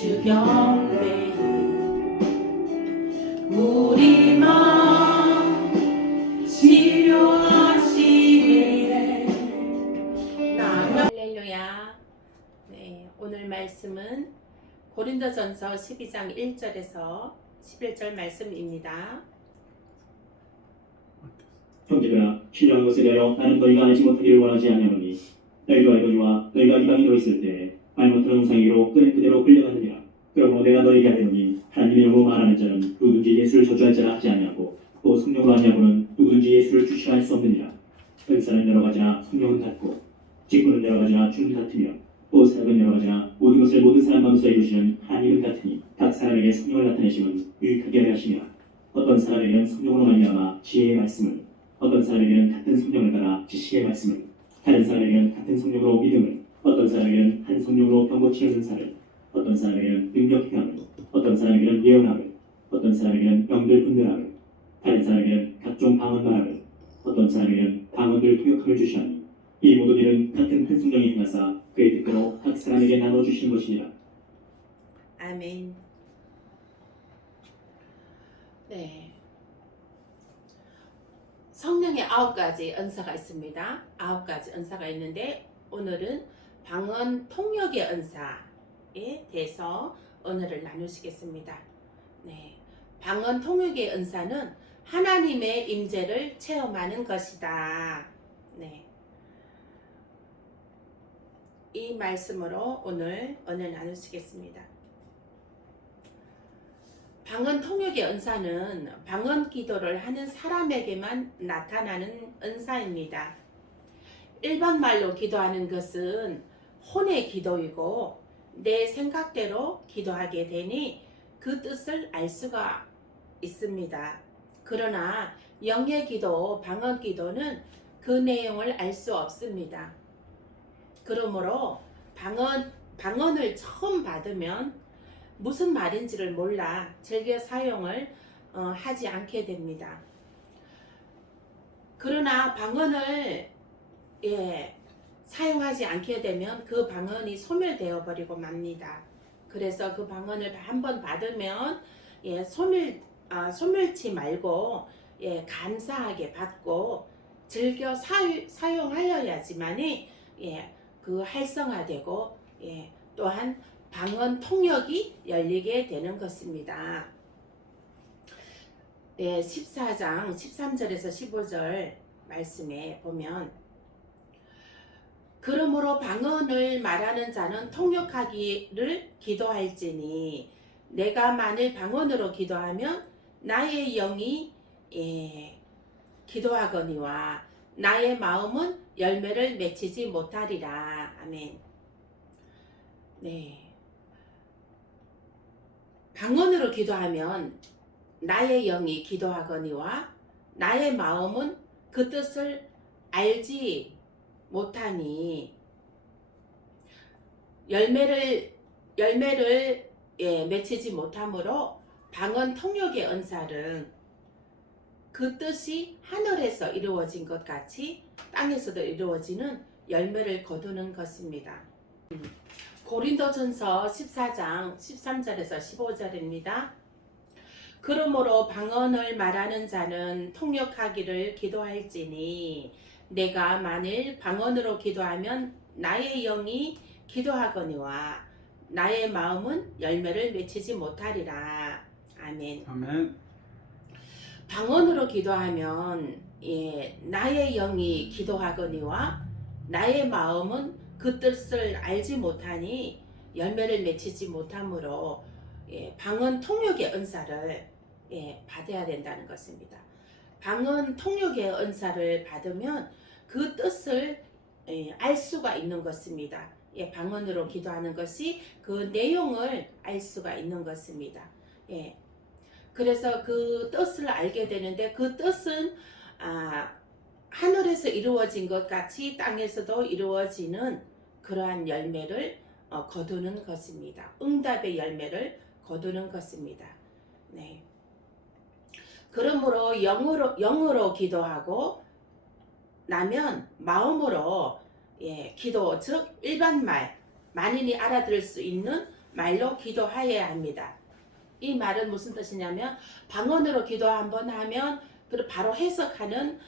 주 경배히 우리 마음 치료하시네. 할렐루야. 네, 오늘 말씀은 고린도전서 12장 1절에서 11절 말씀입니다. 형제들아, 필요한 것에 대하여 나는 너희가 알지 못하기를 원하지 아니하노니 너희도 알거니와 너희가 이방인으로 있을 때 말 못하는 우상에게로 그대로 끌려가느니라. 그러므로 내가 너희에게 하노니 하나님의 이름으로 말하는 자는 누구든지 예수를 저주할 자라 하지 아니하고 또 성령으로 하냐고는 누구든지 예수를 주시할 수 없느니라. 은사는 여러 가지나 성령은 같고 직분은 여러 가지나 주는 같으며 또 사역은 여러 가지나 모든 것을 모든 사람 마음에서 이루시는 하나님은 같으니 각 사람에게 성령을 나타내심은 유익하게 하심이라. 어떤 사람에게는 성령으로 말미암아 지혜의 말씀을, 어떤 사람에게는 같은 성령을 따라 지식의 말씀을, 다른 사람에게는 같은 성령으로 믿음을, 어떤 사람에게는 한 성령으로 병 고치는 은사를, 어떤 사람에게는 능력 행함을, 어떤 사람에게는 예언함을, 어떤 사람에게는 병들 분별함을, 다른 사람에게는 각종 방언 말함을, 어떤 사람에게는 방언들 통역함을 주시하니 이 모든 일은 같은 한 성령이 행하사 그의 뜻대로 각 사람에게 나눠 주시는 것이니라. 아멘. 네. 성령의 9가지 은사가 있습니다. 9가지 은사가 있는데 오늘은 방언 통역의 은사에 대해서 은혜를 나누시겠습니다. 네. 방언 통역의 은사는 하나님의 임재를 체험하는 것이다. 네. 이 말씀으로 오늘 은혜 나누시겠습니다. 방언 통역의 은사는 방언 기도를 하는 사람에게만 나타나는 은사입니다. 일반 말로 기도하는 것은 혼의 기도이고 내 생각대로 기도하게 되니 그 뜻을 알 수가 있습니다. 그러나 영의 기도, 방언 기도는 그 내용을 알 수 없습니다. 그러므로 방언을 처음 받으면 무슨 말인지를 몰라 즐겨 사용을 하지 않게 됩니다. 그러나 방언을 사용하지 않게 되면 그 방언이 소멸되어 버리고 맙니다. 그래서 그 방언을 한번 받으면 소멸치 말고 감사하게 받고 즐겨 사용하여야지만이 그 활성화되고 또한 방언 통역이 열리게 되는 것입니다. 14장 13절에서 15절 말씀에 보면 그러므로 방언을 말하는 자는 통역하기를 기도할지니 내가 만일 방언으로 기도하면 나의 영이 기도하거니와 나의 마음은 열매를 맺히지 못하리라. 아멘. 네. 방언으로 기도하면 나의 영이 기도하거니와 나의 마음은 그 뜻을 알지 못하니 열매를 맺히지 못하므로 방언 통역의 은사는 그 뜻이 하늘에서 이루어진 것 같이 땅에서도 이루어지는 열매를 거두는 것입니다. 고린도전서 14장 13절에서 15절입니다. 그러므로 방언을 말하는 자는 통역하기를 기도할지니 내가 만일 방언으로 기도하면 나의 영이 기도하거니와 나의 마음은 열매를 맺히지 못하리라. 아멘. 아멘. 방언으로 기도하면 나의 영이 기도하거니와 나의 마음은 그 뜻을 알지 못하니 열매를 맺히지 못하므로 방언 통역의 은사를 받아야 된다는 것입니다. 방언 통역의 은사를 받으면 그 뜻을 알 수가 있는 것입니다. 방언으로 기도하는 것이 그 내용을 알 수가 있는 것입니다. 그래서 그 뜻을 알게 되는데 그 뜻은 하늘에서 이루어진 것 같이 땅에서도 이루어지는 그러한 열매를 거두는 것입니다. 응답의 열매를 거두는 것입니다. 네. 그러므로 영으로 기도하고 나면 마음으로 기도, 즉 일반 말, 만인이 알아들을 수 있는 말로 기도하여야 합니다. 이 말은 무슨 뜻이냐면 방언으로 기도 한번 하면 그 바로 해석하는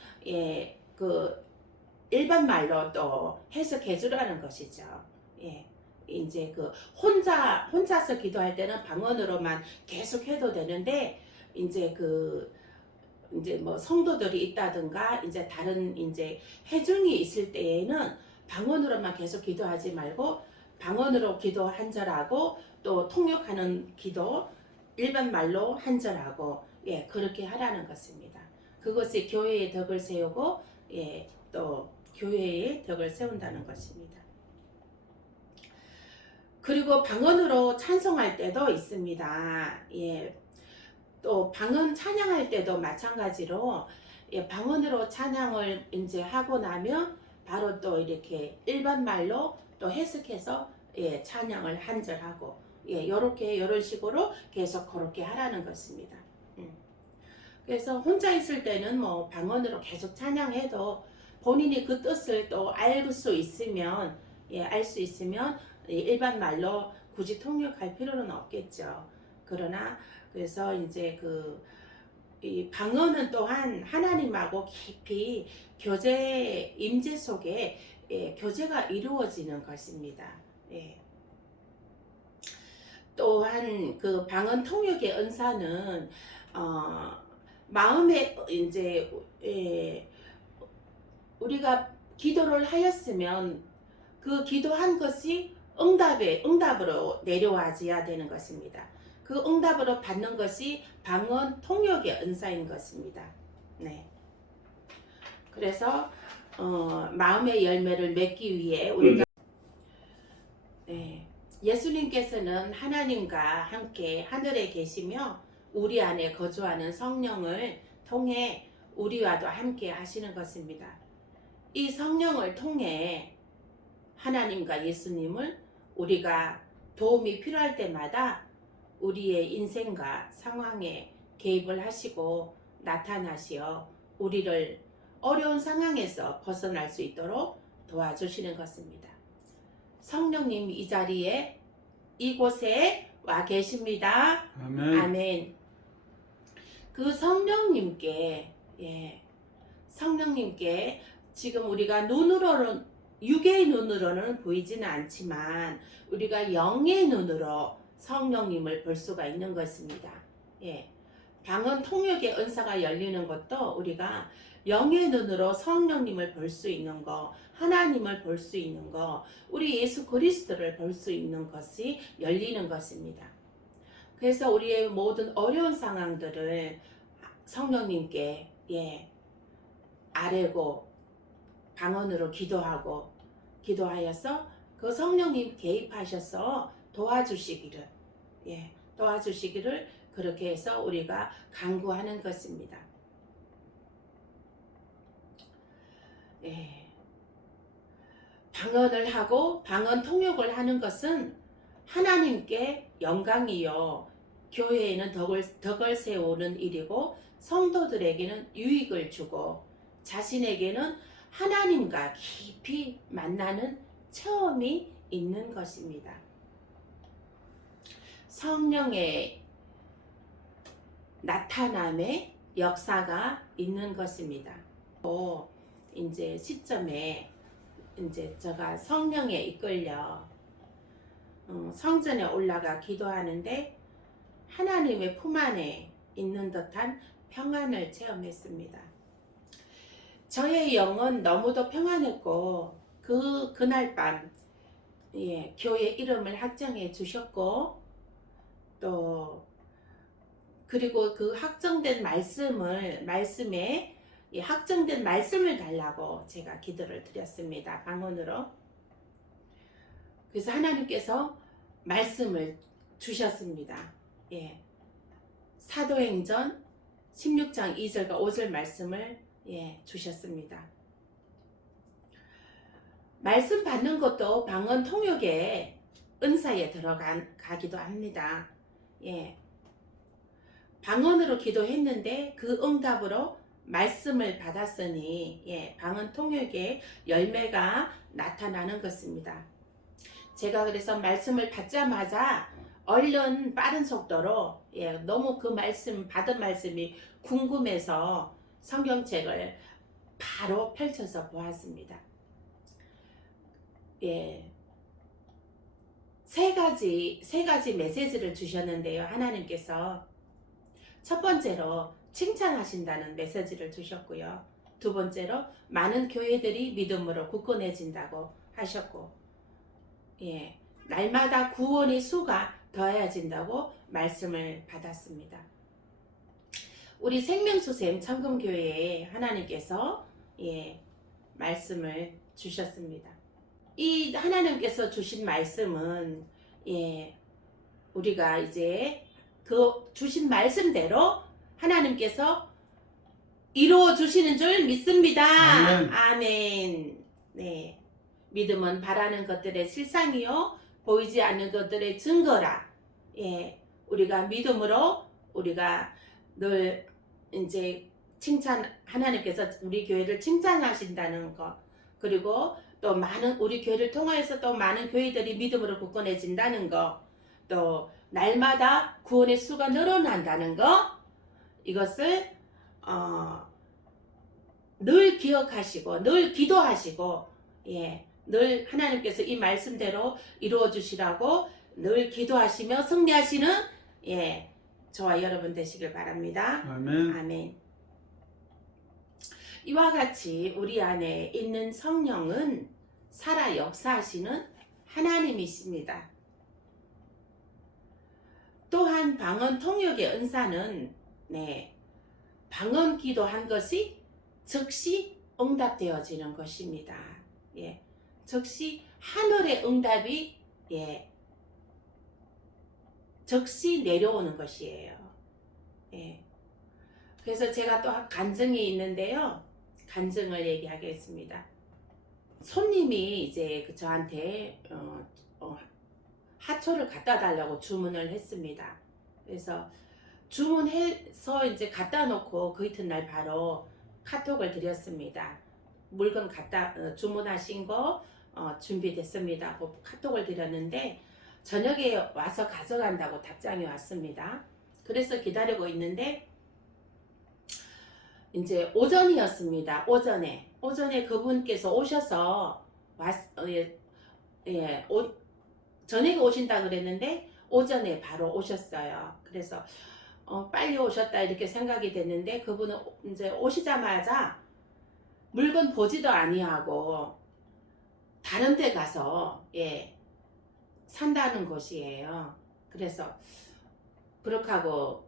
그 일반 말로 또 해석해 주라는 것이죠. 예. 이제 그 혼자서 기도할 때는 방언으로만 계속 해도 되는데 이제 이제 뭐 성도들이 있다든가 이제 다른 이제 회중이 있을 때에는 방언으로만 계속 기도하지 말고 방언으로 기도 한 절하고 또 통역하는 기도 일반 말로 한 절하고 그렇게 하라는 것입니다. 그것이 교회의 덕을 세우고 또 교회의 덕을 세운다는 것입니다. 그리고 방언으로 찬송할 때도 있습니다. 또 방언 찬양할 때도 마찬가지로 방언으로 찬양을 이제 하고 나면 바로 또 이렇게 일반 말로 또 해석해서 찬양을 한 절하고 요렇게 이런 식으로 계속 그렇게 하라는 것입니다. 그래서 혼자 있을 때는 뭐 방언으로 계속 찬양해도 본인이 그 뜻을 또 알 수 있으면 알 수 있으면 일반 말로 굳이 통역할 필요는 없겠죠. 그러나 그래서 이제 이 방언은 또한 하나님하고 깊이 교제 임재 속에 교제가 이루어지는 것입니다. 또한 그 방언 통역의 은사는 마음에 이제 우리가 기도를 하였으면 그 기도한 것이 응답으로 내려와줘야 되는 것입니다. 그 응답으로 받는 것이 방언 통역의 은사인 것입니다. 네. 그래서 마음의 열매를 맺기 위해 우리가 예수님께서는 하나님과 함께 하늘에 계시며 우리 안에 거주하는 성령을 통해 우리와도 함께 하시는 것입니다. 이 성령을 통해 하나님과 예수님을 우리가 도움이 필요할 때마다 우리의 인생과 상황에 개입을 하시고 나타나시어 우리를 어려운 상황에서 벗어날 수 있도록 도와주시는 것입니다. 성령님 이 자리에 이곳에 와 계십니다. 아멘. 아멘. 그 성령님께 지금 우리가 육의 눈으로는 보이지는 않지만 우리가 영의 눈으로 성령님을 볼 수가 있는 것입니다. 방언 통역의 은사가 열리는 것도 우리가 영의 눈으로 성령님을 볼 수 있는 거, 하나님을 볼 수 있는 거, 우리 예수 그리스도를 볼 수 있는 것이 열리는 것입니다. 그래서 우리의 모든 어려운 상황들을 성령님께 아뢰고 방언으로 기도하여서 그 성령님 개입하셔서 도와주시기를 그렇게 해서 우리가 간구하는 것입니다. 방언을 하고 방언 통역을 하는 것은 하나님께 영광이요 교회에는 덕을 세우는 일이고 성도들에게는 유익을 주고 자신에게는 하나님과 깊이 만나는 체험이 있는 것입니다. 성령의 나타남의 역사가 있는 것입니다. 이제 시점에 이제 제가 성령에 이끌려 성전에 올라가 기도하는데 하나님의 품 안에 있는 듯한 평안을 체험했습니다. 저의 영은 너무도 평안했고 그날 밤 교회 이름을 확정해 주셨고 또 그리고 그 확정된 말씀에 확정된 말씀을 달라고 제가 기도를 드렸습니다. 방언으로. 그래서 하나님께서 말씀을 주셨습니다. 사도행전 16장 2절과 5절 말씀을 주셨습니다. 말씀 받는 것도 방언 통역의 은사에 들어가기도 합니다. 방언으로 기도했는데 그 응답으로 말씀을 받았으니 방언 통역의 열매가 나타나는 것입니다. 제가 그래서 말씀을 받자마자 얼른 빠른 속도로 너무 그 말씀 받은 말씀이 궁금해서 성경책을 바로 펼쳐서 보았습니다. 세 가지 메시지를 주셨는데요. 하나님께서 첫 번째로 칭찬하신다는 메시지를 주셨고요. 두 번째로 많은 교회들이 믿음으로 굳건해진다고 하셨고, 날마다 구원의 수가 더해진다고 말씀을 받았습니다. 우리 생명수샘 청금교회에 하나님께서 말씀을 주셨습니다. 이 하나님께서 주신 말씀은 우리가 이제 그 주신 말씀대로 하나님께서 이루어 주시는 줄 믿습니다. 아멘. 아멘. 네. 믿음은 바라는 것들의 실상이요 보이지 않는 것들의 증거라. 우리가 믿음으로 우리가 늘 이제 하나님께서 우리 교회를 칭찬하신다는 것, 그리고 또 많은 우리 교회를 통하여서 또 많은 교회들이 믿음으로 굳건해진다는 것, 또 날마다 구원의 수가 늘어난다는 것, 이것을 늘 기억하시고 늘 기도하시고 늘 하나님께서 이 말씀대로 이루어 주시라고 늘 기도하시며 승리하시는 저와 여러분 되시길 바랍니다. 아멘. 아멘. 이와 같이 우리 안에 있는 성령은 살아 역사하시는 하나님이십니다. 또한 방언 통역의 은사는 방언 기도한 것이 즉시 응답되어지는 것입니다. 즉시 하늘의 응답이 즉시 내려오는 것이에요. 그래서 제가 또 간증이 있는데요. 간증을 얘기하겠습니다. 손님이 이제 저한테 하초를 갖다 달라고 주문을 했습니다. 그래서 주문해서 이제 갖다 놓고 그 이튿날 바로 카톡을 드렸습니다. 물건 주문하신 거 준비됐습니다 하고 카톡을 드렸는데 저녁에 와서 가져간다고 답장이 왔습니다. 그래서 기다리고 있는데 이제 오전이었습니다. 오전에 그분께서 오셔서 저녁에 오신다 그랬는데 오전에 바로 오셨어요. 그래서 빨리 오셨다 이렇게 생각이 됐는데 그분은 이제 오시자마자 물건 보지도 아니하고 다른 데 가서 산다는 것이에요. 그래서 그렇게 하고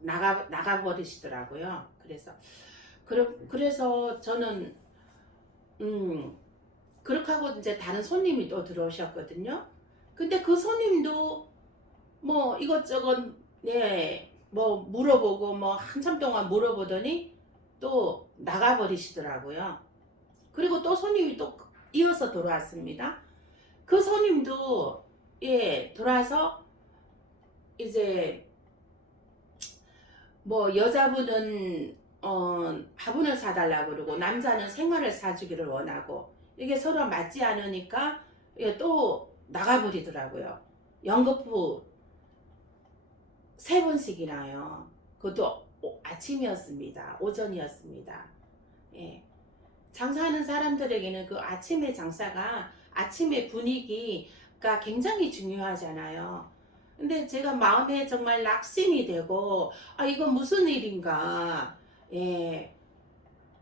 나가버리시더라고요. 그래서 저는 그렇게 하고 이제 다른 손님이 또 들어오셨거든요. 근데 그 손님도 뭐 이것저것 뭐 물어보고 뭐 한참 동안 물어보더니 또 나가버리시더라고요. 그리고 또 손님이 또 이어서 돌아왔습니다. 그 손님도 돌아와서 이제 뭐 여자분은 화분을 사달라고 그러고 남자는 생화를 사주기를 원하고 이게 서로 맞지 않으니까 또 나가버리더라고요. 연거푸 3번씩이나요. 그것도 아침이었습니다. 오전이었습니다. 장사하는 사람들에게는 그 아침의 장사가 아침의 분위기가 굉장히 중요하잖아요. 근데 제가 마음에 정말 낙심이 되고 이건 무슨 일인가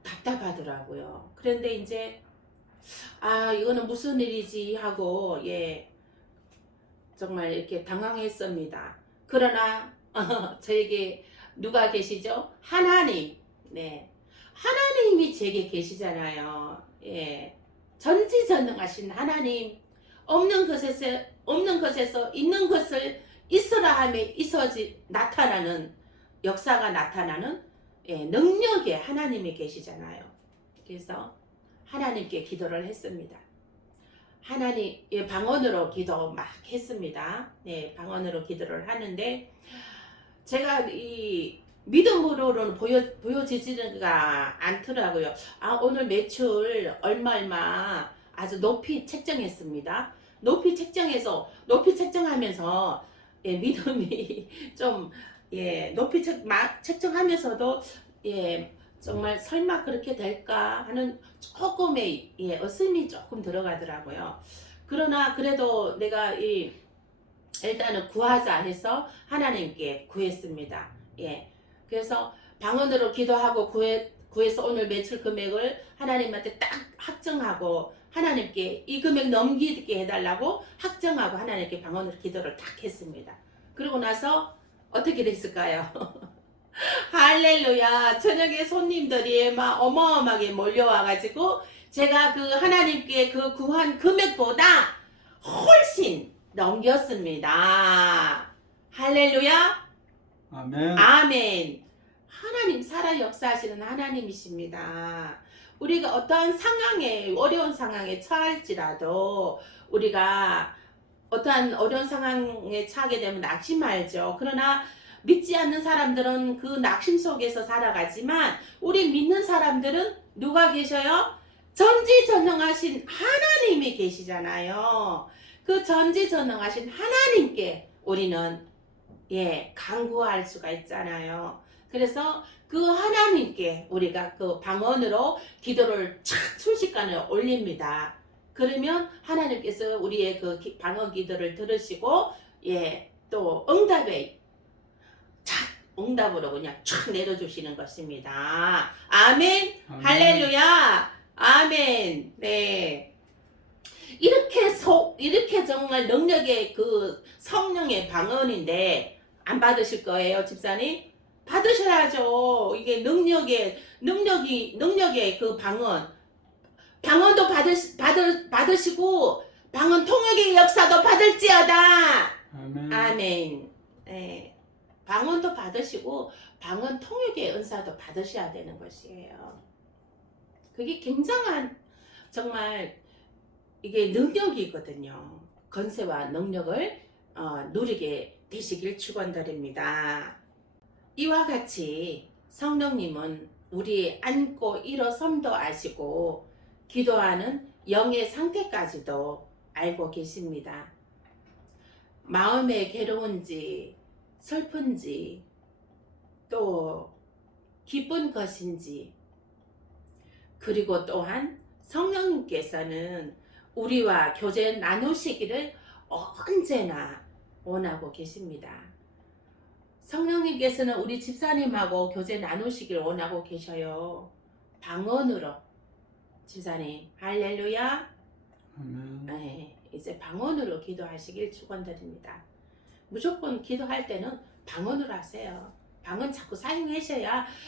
답답하더라고요. 그런데 이제 이거는 무슨 일이지 하고 정말 이렇게 당황했습니다. 그러나 저에게 누가 계시죠? 하나님. 하나님이 제게 계시잖아요. 전지전능하신 하나님. 없는 것에서 있는 것을 있으라 함에 나타나는 역사가 나타나는 능력의 하나님이 계시잖아요. 그래서 하나님께 기도를 했습니다. 하나님 방언으로 기도 막 했습니다. 방언으로 기도를 하는데 제가 이 믿음으로는 보여지지가 않더라고요. 오늘 매출 얼마 아주 높이 책정했습니다. 높이 책정하면서 예, 믿음이 좀 예, 높이 책정하면서도 예, 정말 설마 그렇게 될까 하는 조금의 예, 의심이 조금 들어가더라고요. 그러나 그래도 내가 일단은 구하자 해서 하나님께 구했습니다. 예. 그래서 방언으로 기도하고 구해서 오늘 매출 금액을 하나님한테 딱 확정하고 하나님께 이 금액 넘기게 해달라고 확정하고 하나님께 방언으로 기도를 딱 했습니다. 그러고 나서 어떻게 됐을까요? 할렐루야. 저녁에 손님들이 막 어마어마하게 몰려와가지고 제가 그 하나님께 그 구한 금액보다 훨씬 넘겼습니다. 할렐루야. 아멘. 아멘. 하나님 살아 역사하시는 하나님이십니다. 우리가 어떠한 상황에 어려운 상황에 처할지라도 우리가 어떠한 어려운 상황에 처하게 되면 낙심하죠. 그러나 믿지 않는 사람들은 그 낙심 속에서 살아가지만 우리 믿는 사람들은 누가 계셔요? 전지전능하신 하나님이 계시잖아요. 그 전지전능하신 하나님께 우리는 예, 간구할 수가 있잖아요. 그래서 그 하나님께 우리가 그 방언으로 기도를 착 순식간에 올립니다. 그러면 하나님께서 우리의 그 방언 기도를 들으시고 예, 또 응답으로 그냥 촥 내려주시는 것입니다. 아멘. 아멘. 할렐루야. 아멘. 네. 이렇게 정말 능력의 그 성령의 방언인데 안 받으실 거예요, 집사님? 받으셔야죠. 이게 능력의 그 방언도 받으시고 방언 통역의 역사도 받을지어다. 아멘. 아멘. 네. 방언도 받으시고 방언 통역의 은사도 받으셔야 되는 것이에요. 그게 굉장한 정말 이게 능력이거든요. 권세와 능력을 누리게 되시길 축원드립니다. 이와 같이 성령님은 우리 앉고 일어섬도 아시고 기도하는 영의 상태까지도 알고 계십니다. 마음에 괴로운지 슬픈지 또 기쁜 것인지 그리고 또한 성령님께서는 우리와 교제 나누시기를 언제나 원하고 계십니다. 성령님께서는 우리 집사님하고 교제 나누시기를 원하고 계셔요. 방언으로. 집사님 할렐루야. 아멘. 네, 이제 방언으로 기도하시길 축원드립니다. 무조건 기도할 때는 방언으로 하세요. 방언 자꾸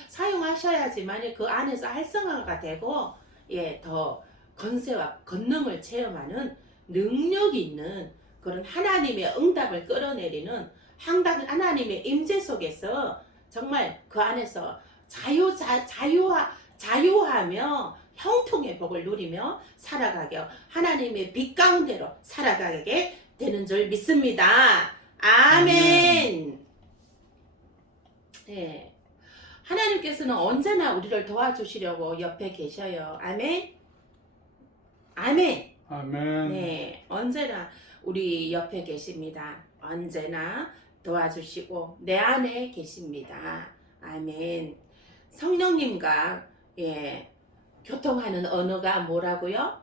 사용하셔야지만 그 안에서 활성화가 되고 예, 더 권세와 권능을 체험하는 능력이 있는 그런 하나님의 응답을 끌어내리는 하나님의 임재 속에서 정말 그 안에서 자유하며 형통의 복을 누리며 살아가게 하나님의 빛 가운데로 살아가게 되는 줄 믿습니다. 아멘. 네. 하나님께서는 언제나 우리를 도와주시려고 옆에 계셔요. 아멘. 아멘. 아멘. 네, 언제나 우리 옆에 계십니다. 언제나 도와주시고 내 안에 계십니다. 아멘. 성령님과 예, 교통하는 언어가 뭐라고요?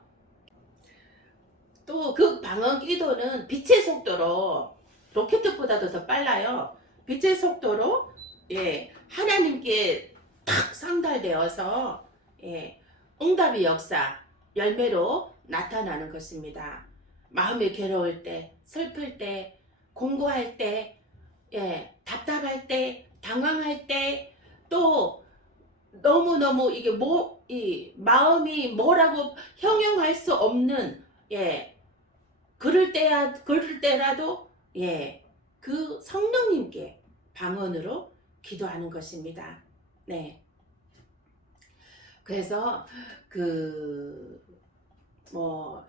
또 그 방언 기도는 빛의 속도로 로켓보다도 더 빨라요. 빛의 속도로 예, 하나님께 탁 상달되어서 예, 응답의 역사 열매로 나타나는 것입니다. 마음이 괴로울 때, 슬플 때, 공부할 때, 예, 답답할 때, 당황할 때, 또 너무너무 이게 이 마음이 뭐라고 형용할 수 없는 예, 그럴 때라도 예, 그 성령님께 방언으로 기도하는 것입니다. 네. 그래서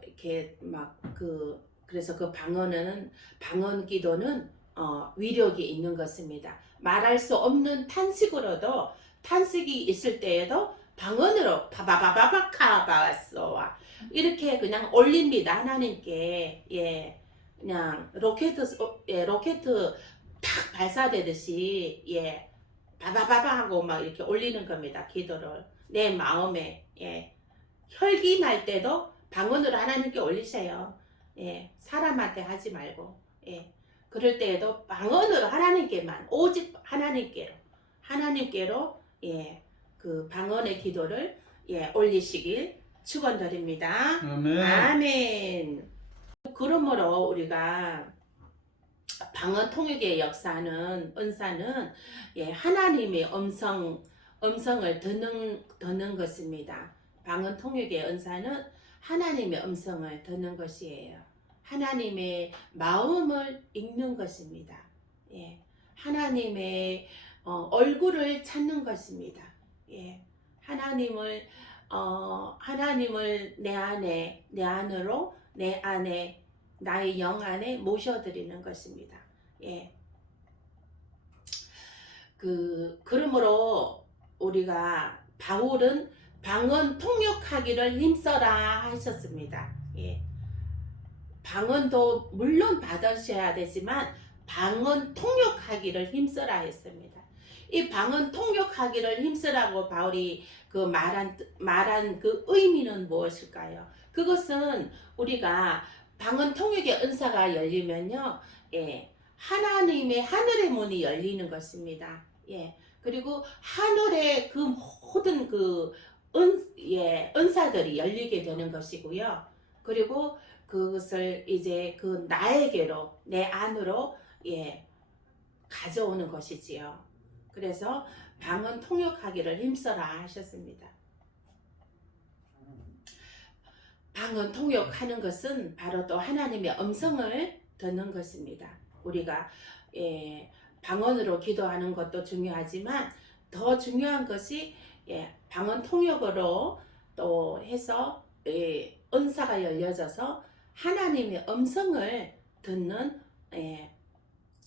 이렇게 그래서 그 방언 기도는 위력이 있는 것입니다. 말할 수 없는 탄식이 있을 때에도 방언으로 바바바바바카바왔어와 이렇게 그냥 올립니다. 하나님께. 예. 그냥 로켓 탁 발사되듯이 예. 바바바바 하고 막 이렇게 올리는 겁니다. 기도를 내 마음에. 예. 혈기 날 때도 방언으로 하나님께 올리세요. 예. 사람한테 하지 말고. 예. 그럴 때에도 방언으로 하나님께만, 오직 하나님께로 예. 그 방언의 기도를 예. 올리시길 축원드립니다. 아멘. 아멘. 그러므로 우리가 방언 통역의 역사는, 은사는 예, 하나님의 음성을 듣는 것입니다. 방언 통역의 은사는 하나님의 음성을 듣는 것이에요. 하나님의 마음을 읽는 것입니다. 예, 하나님의 얼굴을 찾는 것입니다. 예, 하나님을 내 안으로, 내 안에, 나의 영 안에 모셔드리는 것입니다. 예. 그러므로 우리가 바울은 방언 통역하기를 힘써라 하셨습니다. 예. 방언도 물론 받으셔야 되지만 방언 통역하기를 힘써라 했습니다. 이 방언 통역하기를 힘쓰라고 바울이 그 말한 그 의미는 무엇일까요? 그것은 우리가 방언 통역의 은사가 열리면요, 예, 하늘의 문이 열리는 것입니다. 예, 그리고 하늘의 그 모든 은사들이 열리게 되는 것이고요. 그리고 그것을 이제 그 나에게로, 내 안으로 예, 가져오는 것이지요. 그래서 방언 통역하기를 힘써라 하셨습니다. 방언 통역하는 것은 바로 또 하나님의 음성을 듣는 것입니다. 우리가 방언으로 기도하는 것도 중요하지만 더 중요한 것이 방언 통역으로 또 해서 은사가 열려져서 하나님의 음성을 듣는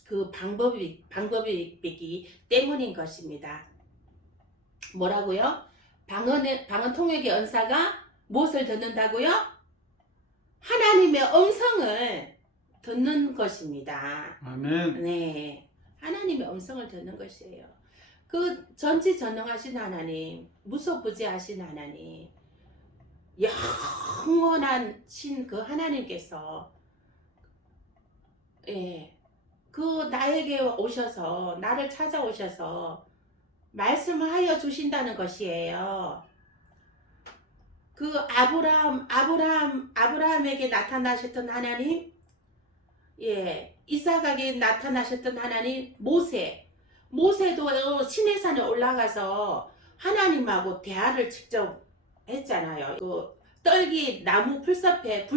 그 방법이기 때문인 것입니다. 뭐라고요? 방언 통역의 은사가 무엇을 듣는다고요? 하나님의 음성을 듣는 것입니다. 아멘. 네, 하나님의 음성을 듣는 것이에요. 그 전지전능하신 하나님, 무소부지하신 하나님, 영원한 신 그 하나님께서 그 나에게 오셔서, 나를 찾아오셔서 말씀을 하여 주신다는 것이에요. 그 아브라함에게 나타나셨던 하나님, 이삭에게 나타나셨던 하나님, 모세도 시내산에 올라가서 하나님하고 대화를 직접 했잖아요. 그 떨기 나무 풀숲에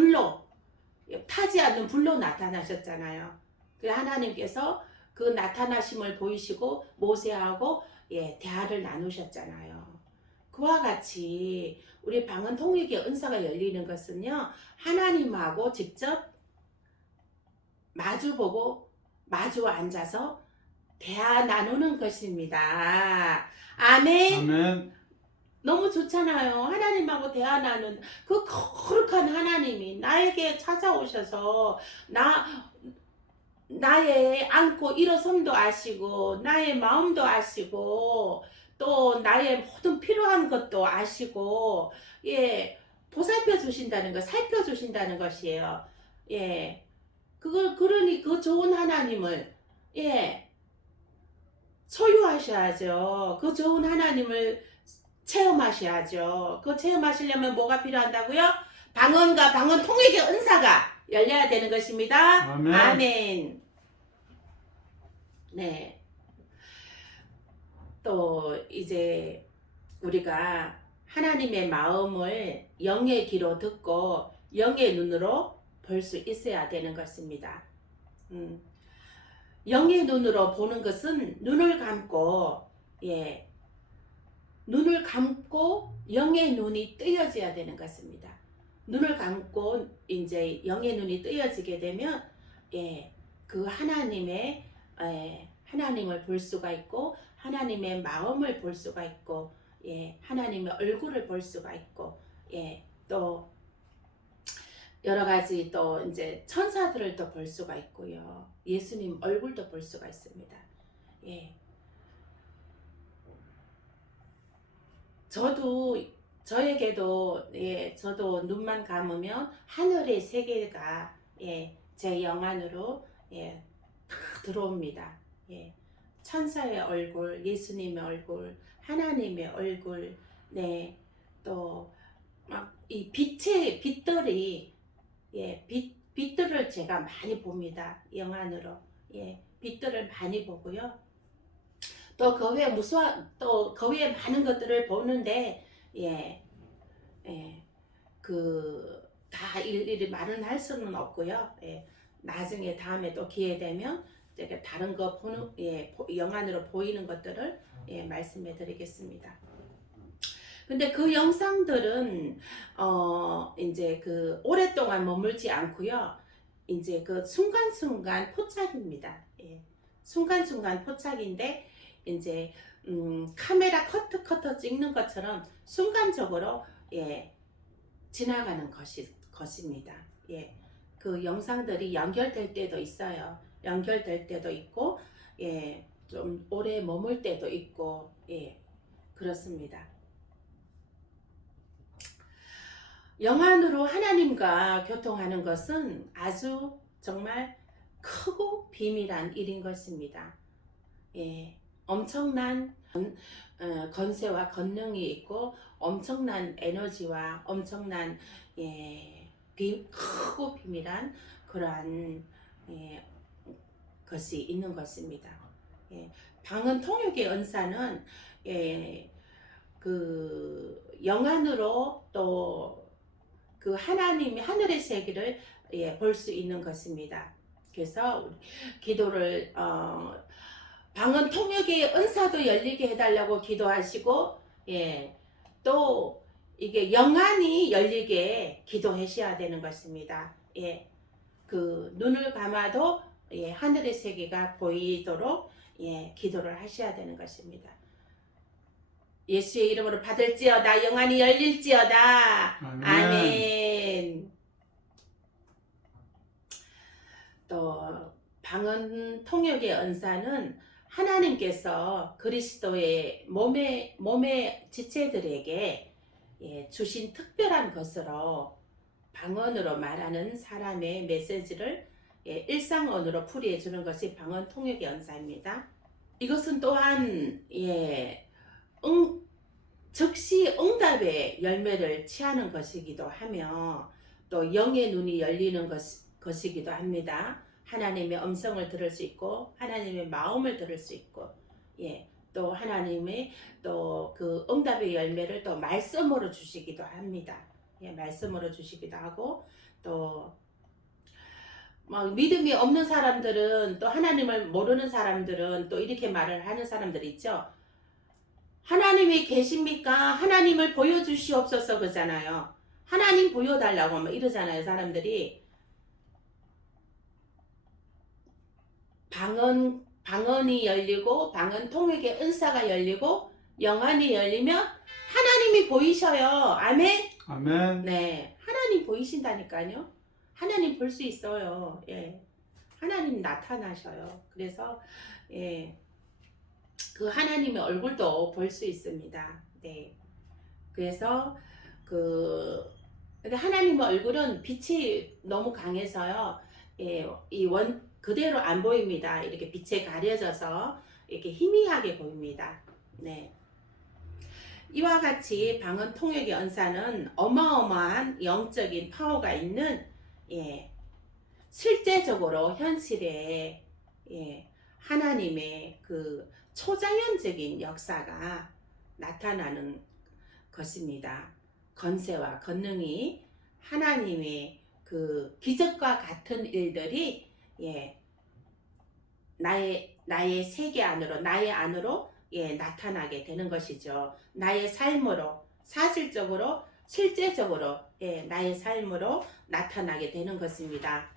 타지 않는 불로 나타나셨잖아요. 그 하나님께서 그 나타나심을 보이시고 모세하고 대화를 나누셨잖아요. 그와 같이 우리 방언 통역의 은사가 열리는 것은요, 하나님하고 직접 마주 앉아서 대화 나누는 것입니다. 아멘. 아멘. 너무 좋잖아요. 하나님하고 대화 나누는 그 거룩한 하나님이 나에게 찾아오셔서 나의 안고 일어섬도 아시고, 나의 마음도 아시고, 또 나의 모든 필요한 것도 아시고, 보살펴 주신다는 것, 살펴 주신다는 것이에요. 그러니 그 좋은 하나님을, 소유하셔야죠. 그 좋은 하나님을 체험하셔야죠. 그 체험하시려면 뭐가 필요한다고요? 방언과 방언 통역의 은사가 열려야 되는 것입니다. 아멘. 아멘. 네. 또 이제 우리가 하나님의 마음을 영의 귀로 듣고 영의 눈으로 볼 수 있어야 되는 것입니다. 영의 눈으로 보는 것은 눈을 감고 영의 눈이 뜨여져야 되는 것입니다. 눈을 감고 이제 영의 눈이 뜨여지게 되면 그 하나님을 볼 수가 있고 하나님의 마음을 볼 수가 있고 예, 하나님의 얼굴을 볼 수가 있고, 예, 또 여러 가지 또 이제 천사들을 또 볼 수가 있고요. 예수님 얼굴도 볼 수가 있습니다. 예. 저에게도 예, 저도 눈만 감으면 하늘의 세계가 예, 제 영안으로 예, 다 들어옵니다. 예. 천사의 얼굴, 예수님의 얼굴, 하나님의 얼굴, 네, 또 막 이 빛들이 예, 빛들을 제가 많이 봅니다. 영안으로. 예, 빛들을 많이 보고요. 또 그 외에 또 그 외에 많은 것들을 보는데, 예, 예, 다 일일이 말은 할 수는 없고요. 예, 나중에 다음에 또 기회 되면 제가 다른 거 보는, 예, 영안으로 보이는 것들을 예, 말씀해 드리겠습니다. 근데 그 영상들은 이제 오랫동안 머물지 않고요. 이제 순간순간 포착입니다. 예. 순간순간 포착인데 이제 카메라 커터 찍는 것처럼 순간적으로 예, 지나가는 것입니다. 예. 그 영상들이 연결될 때도 있어요. 연결될 때도 있고 예, 좀 오래 머물 때도 있고 예, 그렇습니다. 영안으로 하나님과 교통하는 것은 아주 정말 크고 비밀한 일인 것입니다. 예, 엄청난 건세와 권능이 있고 엄청난 에너지와 엄청난 예, 크고 비밀한 그러한 예, 것이 있는 것입니다. 예, 방언 통역의 은사는 예, 영안으로 또 하나님이 하늘의 세계를 예, 볼 수 있는 것입니다. 그래서 기도를 방언 통역의 은사도 열리게 해달라고 기도하시고 예, 또 이게 영안이 열리게 기도하셔야 되는 것입니다. 예, 눈을 감아도 예, 하늘의 세계가 보이도록 예, 기도를 하셔야 되는 것입니다. 예수의 이름으로 받을지어다. 영안이 열릴지어다. 아멘. 또 방언 통역의 은사는 하나님께서 그리스도의 몸의 지체들에게 예, 주신 특별한 것으로 방언으로 말하는 사람의 메시지를 예, 일상언어로 풀이해 주는 것이 방언 통역의 은사입니다. 이것은 또한 예, 즉시 응답의 열매를 취하는 것이기도 하며 또 영의 눈이 열리는 것이기도 합니다. 하나님의 음성을 들을 수 있고 하나님의 마음을 들을 수 있고 예, 또 하나님의 또 응답의 열매를 또 말씀으로 주시기도 합니다. 예, 말씀으로 주시기도 하고 또 막 믿음이 없는 사람들은 또 하나님을 모르는 사람들은 또 이렇게 말을 하는 사람들이 있죠. 하나님이 계십니까? 하나님을 보여주시옵소서 그러잖아요. 하나님 보여달라고 막 이러잖아요. 사람들이. 방언이 열리고 방언 통역의 은사가 열리고 영안이 열리면 하나님이 보이셔요. 아멘? 아멘. 네. 하나님 보이신다니까요. 하나님 볼 수 있어요. 예. 하나님 나타나셔요. 그래서 예. 하나님의 얼굴도 볼 수 있습니다. 네. 그래서 근데 하나님의 얼굴은 빛이 너무 강해서요. 예, 그대로 안 보입니다. 이렇게 빛에 가려져서 이렇게 희미하게 보입니다. 네. 이와 같이 방언 통역의 은사는 어마어마한 영적인 파워가 있는 예, 실제적으로 현실에 예, 하나님의 초자연적인 역사가 나타나는 것입니다. 건세와 권능이 하나님의 기적과 같은 일들이 예, 나의 세계 안으로 나의 안으로 예, 나타나게 되는 것이죠. 나의 삶으로 사실적으로 실제적으로 예, 나의 삶으로 나타나게 되는 것입니다.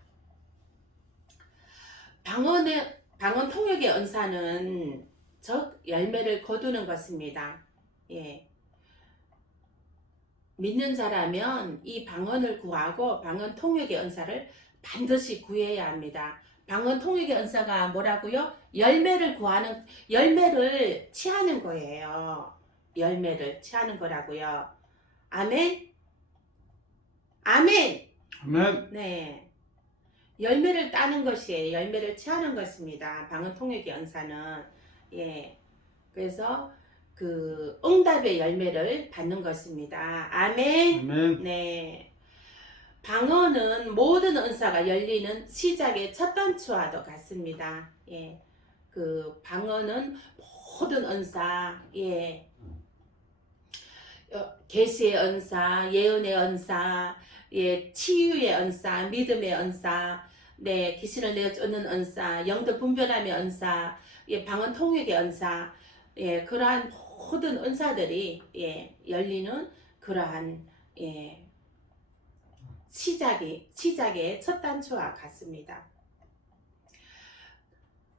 방언 통역의 은사는 적 열매를 거두는 것입니다. 예, 믿는 자라면 이 방언을 구하고 방언 통역의 은사를 반드시 구해야 합니다. 방언 통역의 은사가 뭐라고요? 열매를 구하는, 열매를 취하는 거예요. 열매를 취하는 거라고요. 아멘? 아멘! 아멘. 네. 열매를 따는 것이에요. 열매를 취하는 것입니다. 방언 통역의 은사는. 예. 그래서 그 응답의 열매를 받는 것입니다. 아멘. 아멘. 네. 방언은 모든 은사가 열리는 시작의 첫 단추와도 같습니다. 예. 그 방언은 모든 은사, 예. 계시의 은사, 예언의 은사, 예, 치유의 은사, 믿음의 은사, 네, 귀신을 내쫓는 은사, 영들 분별함의 은사, 예, 방언 통역의 은사, 예, 그러한 모든 은사들이 예, 열리는 그러한 예, 시작의 첫 단추와 같습니다.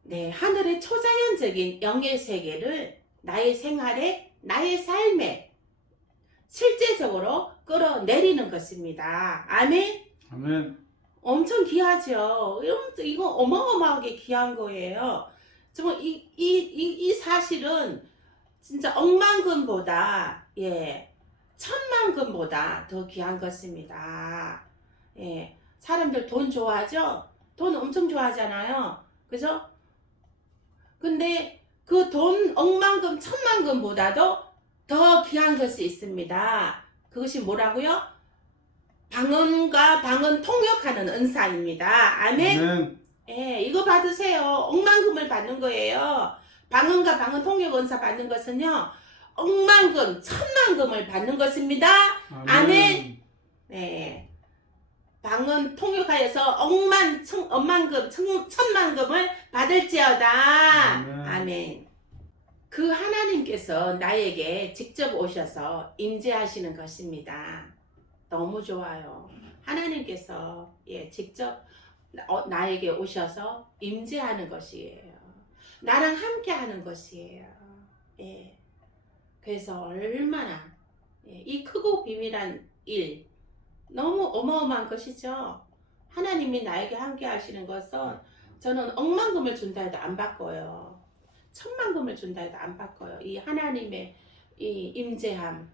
네, 하늘의 초자연적인 영의 세계를 나의 생활에, 나의 삶에 실제적으로 끌어내리는 것입니다. 아멘. 아멘. 엄청 귀하죠. 이거 어마어마하게 귀한 거예요. 정말 이 사실은 진짜 억만금보다 예, 천만금보다 더 귀한 것입니다. 예, 사람들 돈 좋아하죠? 돈 엄청 좋아하잖아요. 그죠? 근데 그 돈 억만금, 천만금보다도 더 귀한 것이 있습니다. 그것이 뭐라고요? 방언과 방언 통역하는 은사입니다. 아멘. 아멘. 예, 이거 받으세요. 억만금을 받는 거예요. 방언과 방언 통역 은사 받는 것은요, 억만금, 천만금을 받는 것입니다. 아멘. 네. 방언 통역하여서 억만금, 천만금을 받을지어다. 아멘. 아멘. 그 하나님께서 나에게 직접 오셔서 임재하시는 것입니다. 너무 좋아요. 하나님께서 예, 직접 나에게 오셔서 임재하는 것이에요. 나랑 함께 하는 것이에요. 예. 그래서 얼마나 예, 이 크고 비밀한 일 너무 어마어마한 것이죠. 하나님이 나에게 함께 하시는 것은 저는 억만금을 준다 해도 안 바꿔요. 천만금을 준다 해도 안 바꿔요. 이 하나님의 이 임재함,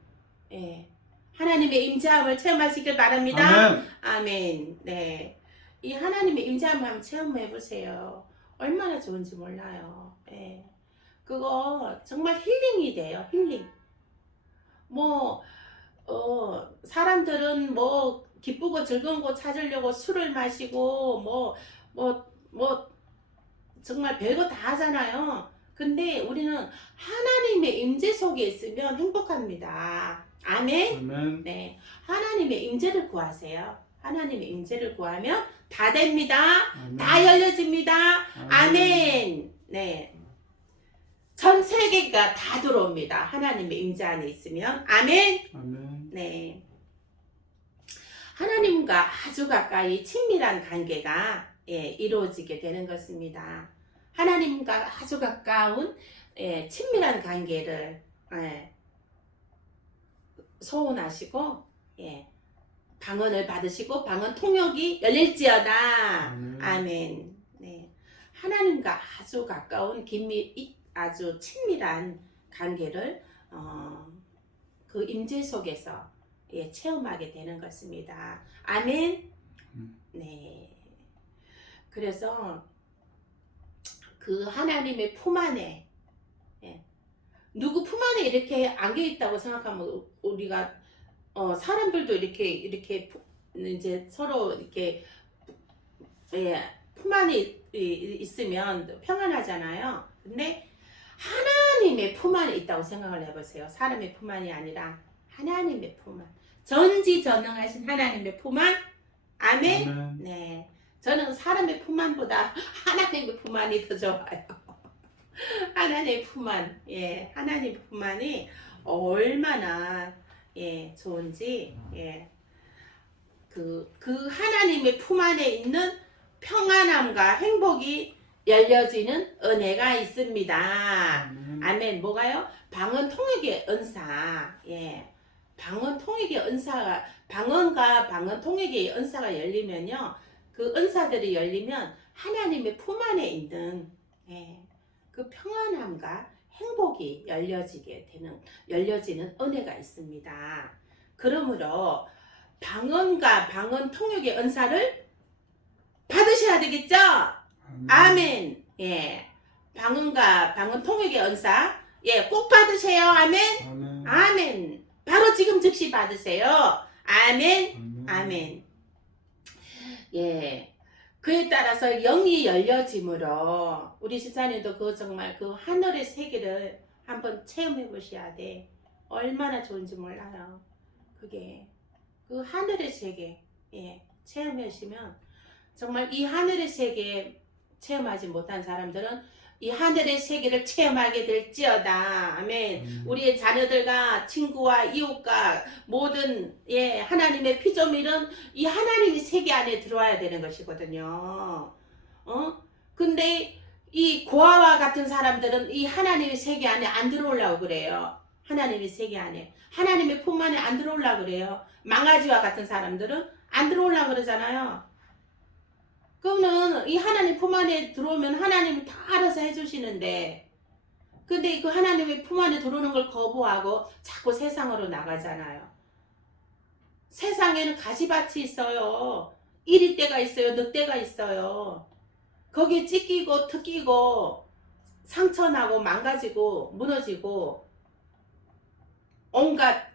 예. 하나님의 임재함을 체험하시길 바랍니다. 아멘. 아멘. 네. 이 하나님의 임재함을 한번 체험해 보세요. 얼마나 좋은지 몰라요. 예. 그거 정말 힐링이 돼요. 힐링. 사람들은 기쁘고 즐거운 거 찾으려고 술을 마시고 정말 별거 다 하잖아요. 근데 우리는 하나님의 임재 속에 있으면 행복합니다. 아멘. 아멘. 네, 하나님의 임재를 구하세요. 하나님의 임재를 구하면 다 됩니다. 아멘. 다 열려집니다. 아멘. 네, 전 세계가 다 들어옵니다. 하나님의 임재 안에 있으면. 아멘. 아멘. 네, 하나님과 아주 가까이 친밀한 관계가 이루어지게 되는 것입니다. 하나님과 아주 가까운 친밀한 관계를 소원하시고 방언을 받으시고 방언 통역이 열릴지어다. 아멘. 네, 하나님과 아주 가까운 아주 친밀한 관계를 그 임재 속에서 체험하게 되는 것입니다. 아멘. 네. 그래서 그 하나님의 품 안에 누구 품 안에 이렇게 안겨 있다고 생각하면 우리가 사람들도 이렇게 이제 서로 이렇게 품 안에 있으면 평안하잖아요. 근데 하나님의 품 안에 있다고 생각을 해보세요. 사람의 품 안이 아니라 하나님의 품 안. 전지전능하신 하나님의 품 안. 아멘. 아멘. 네. 저는 사람의 품 안보다 하나님의 품 안이 더 좋아요. 하나님의 품 안. 예. 하나님의 품 안이 얼마나 좋은지 그 하나님의 품 안에 있는 평안함과 행복이 열려지는 은혜가 있습니다. 아멘. 뭐가요? 방언 통역의 은사. 방언 통역의 은사가 방언과 방언 통역의 은사가 열리면요. 그 은사들이 열리면 하나님의 품 안에 있는 그 평안함과 행복이 열려지는 은혜가 있습니다. 그러므로 방언과 방언 통역의 은사를 받으셔야 되겠죠? 아멘. 방언과 방언 통역의 은사 꼭 받으세요. 아멘. 아멘. 바로 지금 즉시 받으세요. 아멘. 아멘. 그에 따라서 영이 열려짐으로 우리 집사님도 그 정말 그 하늘의 세계를 한번 체험해 보셔야 돼. 얼마나 좋은지 몰라요. 그게 그 하늘의 세계 체험하시면 정말 이 하늘의 세계 체험하지 못한 사람들은 이 하늘의 세계를 체험하게 될지어다. 아멘. 우리의 자녀들과 친구와 이웃과 모든 하나님의 피조물은 이 하나님의 세계 안에 들어와야 되는 것이거든요. 근데 이 고아와 같은 사람들은 이 하나님의 세계 안에 안 들어오려고 그래요. 하나님의 세계 안에, 하나님의 품 안에 안 들어오려고 그래요. 망아지와 같은 사람들은 안 들어오려고 그러잖아요. 그러면 이 하나님 품 안에 들어오면 하나님이 다 알아서 해주시는데, 근데 그 하나님의 품 안에 들어오는 걸 거부하고 자꾸 세상으로 나가잖아요. 세상에는 가시밭이 있어요. 이리 때가 있어요. 늑대가 있어요. 거기에 찢기고 뜯기고 상처나고 망가지고 무너지고 온갖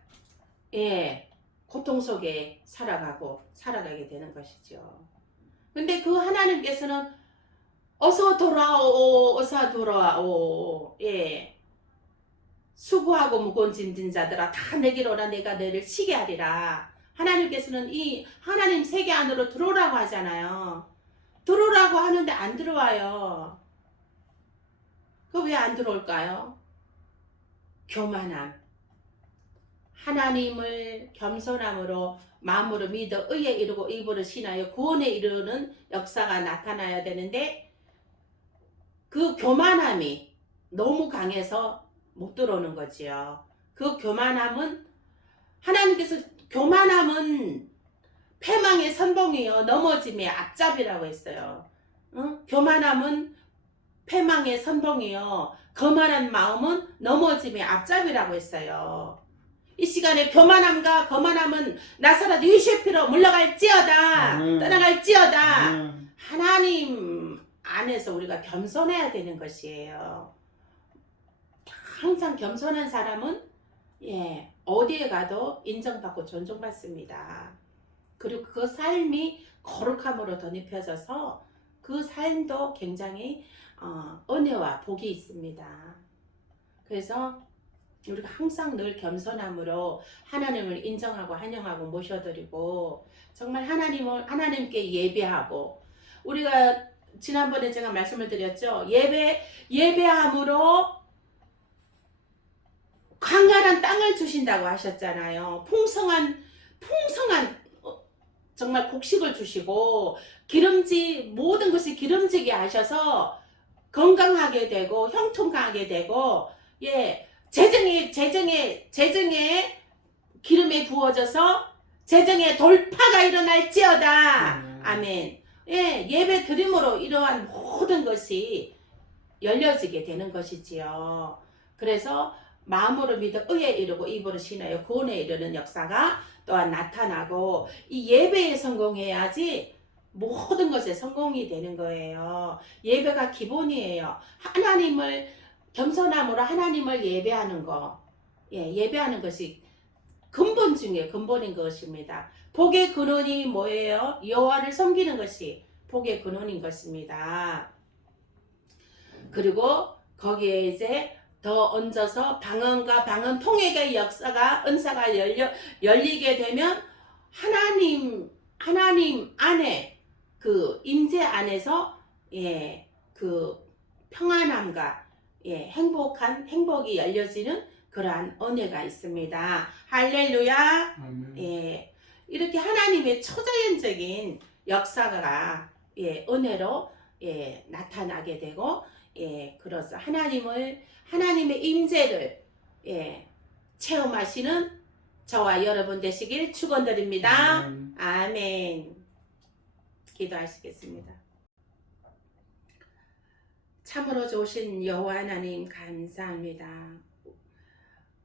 고통 속에 살아가게 되는 것이죠. 근데 그 하나님께서는 어서 돌아오, 어서 돌아오. 수고하고 무거운 짐진 자들아 다 내게로 오라 내가 너를 쉬게 하리라. 하나님께서는 이 하나님 세계 안으로 들어오라고 하잖아요. 들어오라고 하는데 안 들어와요. 그 왜 안 들어올까요? 교만함. 하나님을 겸손함으로 마음으로 믿어 의에 이르고 입으로 신하여 구원에 이르는 역사가 나타나야 되는데 그 교만함이 너무 강해서 못 들어오는 거지요. 그 교만함은 하나님께서 교만함은 패망의 선봉이요 넘어짐의 앞잡이라고 했어요. 교만함은 패망의 선봉이요 거만한 마음은 넘어짐의 앞잡이라고 했어요. 이 시간에 교만함과 거만함은 나사렛 유셰피로 물러갈지어다. 떠나갈지어다. 하나님 안에서 우리가 겸손해야 되는 것이에요. 항상 겸손한 사람은 어디에 가도 인정받고 존중받습니다. 그리고 그 삶이 거룩함으로 덧입혀져서 그 삶도 굉장히 은혜와 복이 있습니다. 그래서 우리가 항상 늘 겸손함으로 하나님을 인정하고 환영하고 모셔드리고 정말 하나님께 예배하고 우리가 지난번에 제가 말씀을 드렸죠. 예배함으로 광활한 땅을 주신다고 하셨잖아요. 풍성한 정말 곡식을 주시고 모든 것이 기름지게 하셔서 건강하게 되고 형통하게 되고 재정에 기름에 부어져서 재정에 돌파가 일어날지어다. 아멘. 예배 드림으로 이러한 모든 것이 열려지게 되는 것이지요. 그래서 마음으로 믿어 의에 이르고 입으로 신하여 구원에 이르는 역사가 또한 나타나고 이 예배에 성공해야지 모든 것에 성공이 되는 거예요. 예배가 기본이에요. 겸손함으로 하나님을 예배하는 거. 예배하는 것이 근본 중에 근본인 것입니다. 복의 근원이 뭐예요? 여호와를 섬기는 것이 복의 근원인 것입니다. 그리고 거기에 이제 더 얹어서 방언과 방언 통역의 은사가 열리게 되면 하나님 안에 그 임재 안에서 그 평안함과 행복이 열려지는 그러한 은혜가 있습니다. 할렐루야. 이렇게 하나님의 초자연적인 역사가 은혜로 나타나게 되고 그래서 하나님의 임재를 체험하시는 저와 여러분 되시길 축원드립니다. 아멘. 아멘. 기도하시겠습니다. 참으로 좋으신 여호와 하나님 감사합니다.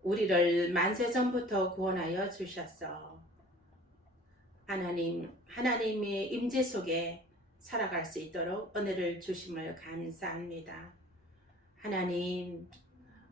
우리를 만세전부터 구원하여 주셨어. 하나님의 임재 속에 살아갈 수 있도록 은혜를 주심을 감사합니다. 하나님,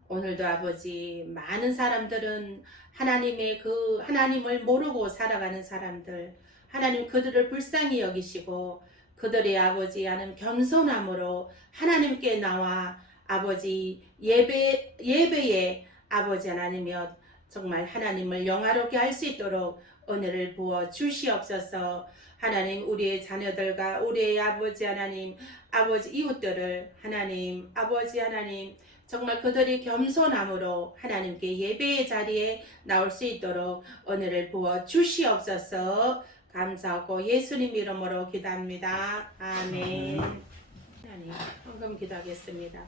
오늘도 아버지, 많은 사람들은 하나님을 모르고 살아가는 사람들, 하나님 그들을 불쌍히 여기시고 그들의 아버지 하는 겸손함으로 하나님께 나와 아버지 예배에 아버지 하나님이여 정말 하나님을 영화롭게 할 수 있도록 은혜를 부어 주시옵소서. 하나님 우리의 자녀들과 우리의 아버지 하나님 아버지 이웃들을 하나님 아버지 하나님 정말 그들이 겸손함으로 하나님께 예배의 자리에 나올 수 있도록 은혜를 부어 주시옵소서. 감사하고 예수님 이름으로 기도합니다. 아멘. 하나님 헌금 기도하겠습니다.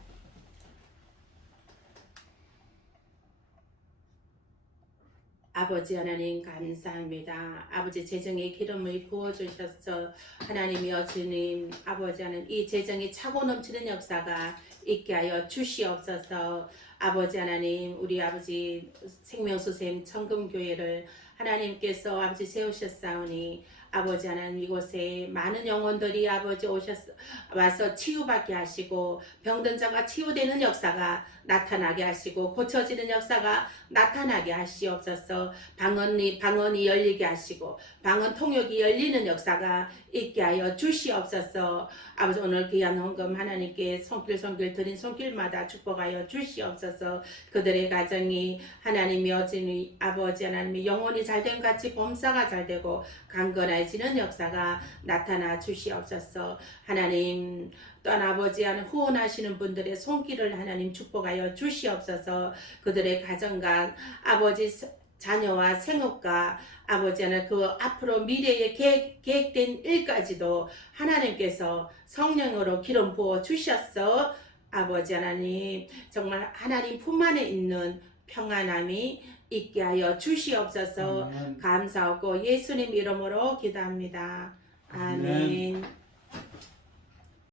아버지 하나님 감사합니다. 아버지 재정의 기름을 부어주셔서 하나님이여 주님 아버지 하나님 이 재정이 차고 넘치는 역사가 있게 하여 주시옵소서. 아버지 하나님 우리 아버지 생명수샘 청금교회를 하나님께서 아버지 세우셨사오니 아버지 하나님 이곳에 많은 영혼들이 아버지 와서 치유받게 하시고 병든 자가 치유되는 역사가 나타나게 하시고 고쳐지는 역사가 나타나게 하시옵소서. 방언이 열리게 하시고 방언 통역이 열리는 역사가 있게 하여 주시옵소서. 아버지 오늘 귀한 헌금 하나님께 손길 드린 손길마다 축복하여 주시옵소서. 그들의 가정이 하나님이 여전히 아버지 하나님이 영혼이 잘됨 같이 범사가 잘되고 강건해지는 역사가 나타나 주시옵소서. 하나님 또한 아버지 하는 후원하시는 분들의 손길을 하나님 축복하여 주시옵소서. 그들의 가정과 아버지 자녀와 생업과 아버지 하나 그 앞으로 미래에 계획된 일까지도 하나님께서 성령으로 기름 부어 주셨어. 아버지 하나님 정말 하나님 품 안에 있는 평안함이 있게 하여 주시옵소서. 감사하고 예수님 이름으로 기도합니다. 아멘.